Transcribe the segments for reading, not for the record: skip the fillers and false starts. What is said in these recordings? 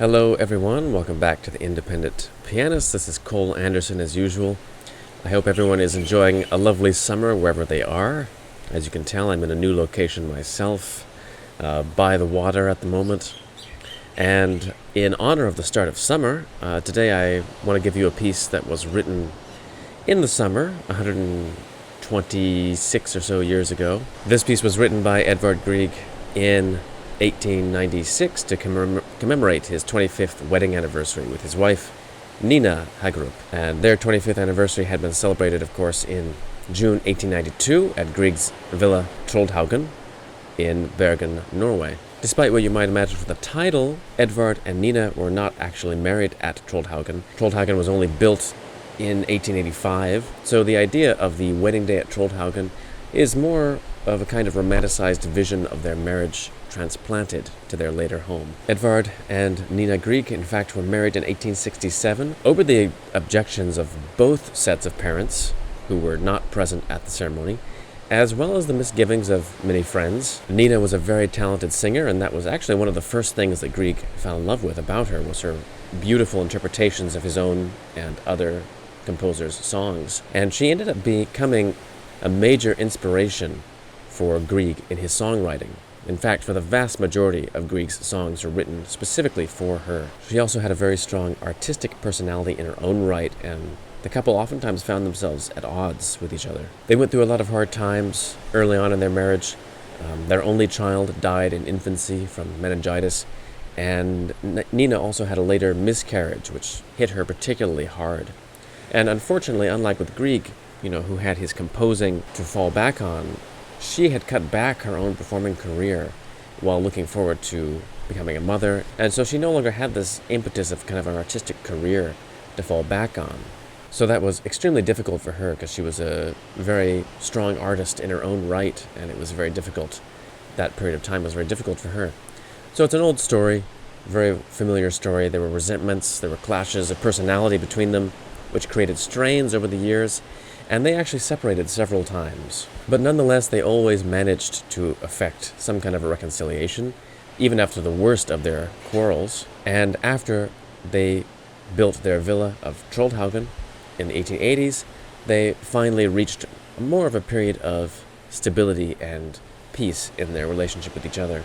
Hello everyone, welcome back to the Independent Pianist. This is Cole Anderson as usual. I hope everyone is enjoying a lovely summer wherever they are. As you can tell, I'm in a new location myself, by the water at the moment. And in honor of the start of summer, today I want to give you a piece that was written in the summer, 126 or so years ago. This piece was written by Edvard Grieg in 1896 to commemorate his 25th wedding anniversary with his wife, Nina Hagerup. And their 25th anniversary had been celebrated, of course, in June 1892 at Grieg's villa Troldhaugen in Bergen, Norway. Despite what you might imagine from the title, Edvard and Nina were not actually married at Troldhaugen. Troldhaugen was only built in 1885, so the idea of the wedding day at Troldhaugen is more of a kind of romanticized vision of their marriage transplanted to their later home. Edvard and Nina Grieg, in fact, were married in 1867 over the objections of both sets of parents who were not present at the ceremony, as well as the misgivings of many friends. Nina was a very talented singer, and that was actually one of the first things that Grieg fell in love with about her, was her beautiful interpretations of his own and other composers' songs. And she ended up becoming a major inspiration for Grieg in his songwriting. In fact, for the vast majority of Grieg's songs are written specifically for her. She also had a very strong artistic personality in her own right, and the couple oftentimes found themselves at odds with each other. They went through a lot of hard times early on in their marriage. Their only child died in infancy from meningitis, and Nina also had a later miscarriage, which hit her particularly hard. And unfortunately, unlike with Grieg, who had his composing to fall back on, she had cut back her own performing career while looking forward to becoming a mother, and so she no longer had this impetus of kind of an artistic career to fall back on. So that was extremely difficult for her, because she was a very strong artist in her own right, and it was very difficult. That period of time was very difficult for her. So it's an old story, very familiar story. There were resentments, there were clashes of personality between them, which created strains over the years, and they actually separated several times. But nonetheless, they always managed to effect some kind of a reconciliation, even after the worst of their quarrels. And after they built their villa of Troldhaugen in the 1880s, they finally reached more of a period of stability and peace in their relationship with each other.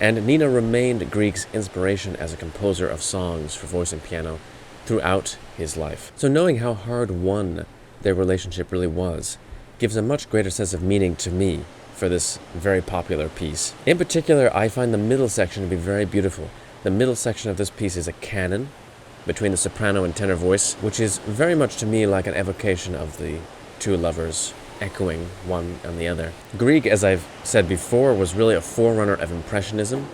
And Nina remained Grieg's inspiration as a composer of songs for voice and piano throughout his life. So knowing how hard-won their relationship really was gives a much greater sense of meaning to me for this very popular piece. In particular, I find the middle section to be very beautiful. The middle section of this piece is a canon between the soprano and tenor voice, which is very much to me like an evocation of the two lovers echoing one on the other. Grieg, as I've said before, was really a forerunner of Impressionism,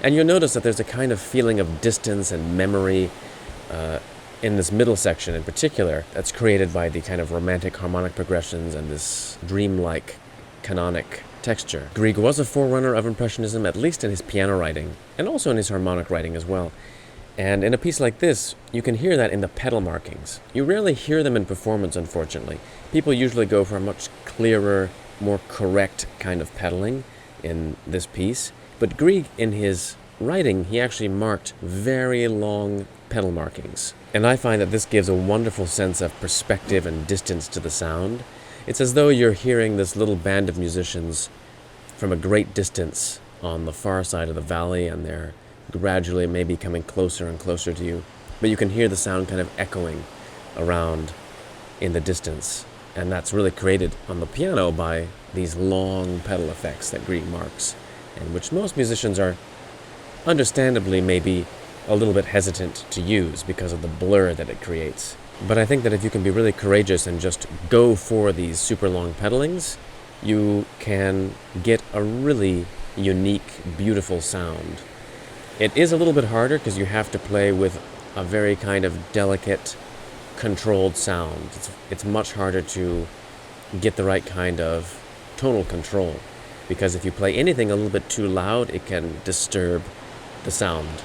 and you'll notice that there's a kind of feeling of distance and memory in this middle section in particular, that's created by the kind of romantic harmonic progressions and this dreamlike canonic texture. Grieg was a forerunner of Impressionism, at least in his piano writing, and also in his harmonic writing as well. And in a piece like this, you can hear that in the pedal markings. You rarely hear them in performance, unfortunately. People usually go for a much clearer, more correct kind of pedaling in this piece. But Grieg, in his writing, he actually marked very long pedal markings. And I find that this gives a wonderful sense of perspective and distance to the sound. It's as though you're hearing this little band of musicians from a great distance on the far side of the valley, and they're gradually maybe coming closer and closer to you. But you can hear the sound kind of echoing around in the distance. And that's really created on the piano by these long pedal effects that Grieg marks, and which most musicians are understandably maybe a little bit hesitant to use because of the blur that it creates. But I think that if you can be really courageous and just go for these super long pedalings, you can get a really unique, beautiful sound. It is a little bit harder because you have to play with a very kind of delicate, controlled sound. It's much harder to get the right kind of tonal control, because if you play anything a little bit too loud, it can disturb the sound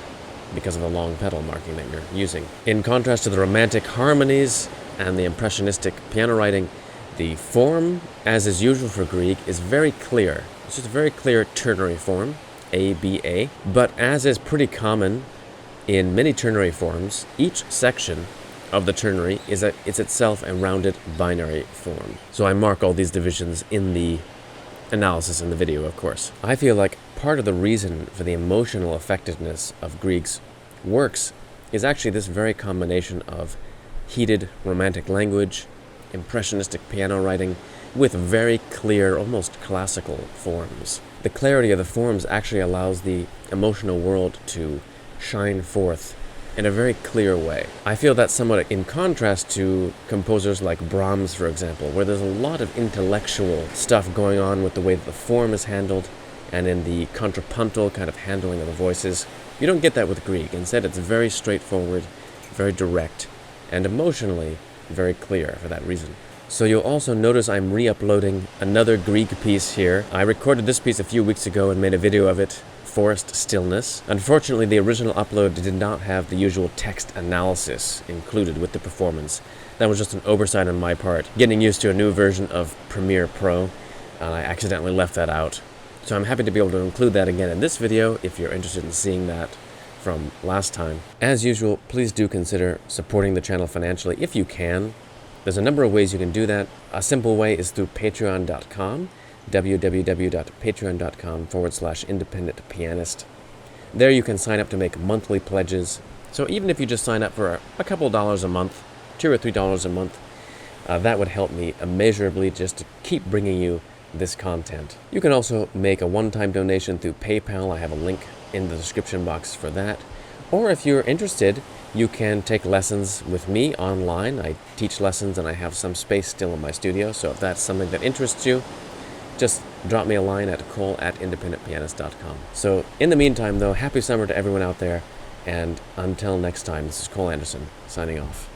because of the long pedal marking that you're using. In contrast to the romantic harmonies and the impressionistic piano writing, the form, as is usual for Grieg, is very clear. It's just a very clear ternary form, A, B, A. But as is pretty common In many ternary forms, each section of the ternary is itself a rounded binary form. So I mark all these divisions in the analysis in the video, of course. I feel like part of the reason for the emotional effectiveness of Grieg's works is actually this very combination of heated romantic language, impressionistic piano writing, with very clear, almost classical forms. The clarity of the forms actually allows the emotional world to shine forth in a very clear way. I feel that's somewhat in contrast to composers like Brahms, for example, where there's a lot of intellectual stuff going on with the way that the form is handled and in the contrapuntal kind of handling of the voices. You don't get that with Grieg. Instead, it's very straightforward, very direct, and emotionally very clear for that reason. So you'll also notice I'm re-uploading another Grieg piece here. I recorded this piece a few weeks ago and made a video of it, Forest Stillness. Unfortunately, the original upload did not have the usual text analysis included with the performance. That was just an oversight on my part, getting used to a new version of Premiere Pro, and I accidentally left that out. So I'm happy to be able to include that again in this video if you're interested in seeing that from last time. As usual, please do consider supporting the channel financially if you can. There's a number of ways you can do that. A simple way is through patreon.com, www.patreon.com/independentpianist. There you can sign up to make monthly pledges. So even if you just sign up for a couple dollars a month, $2 or $3 a month, that would help me immeasurably just to keep bringing you this content. You can also make a one-time donation through PayPal. I have a link in the description box for that. Or if you're interested, you can take lessons with me online. I teach lessons and I have some space still in my studio, so if that's something that interests you, just drop me a line at cole@independentpianist.com. So in the meantime though, happy summer to everyone out there, and until next time, this is Cole Anderson, signing off.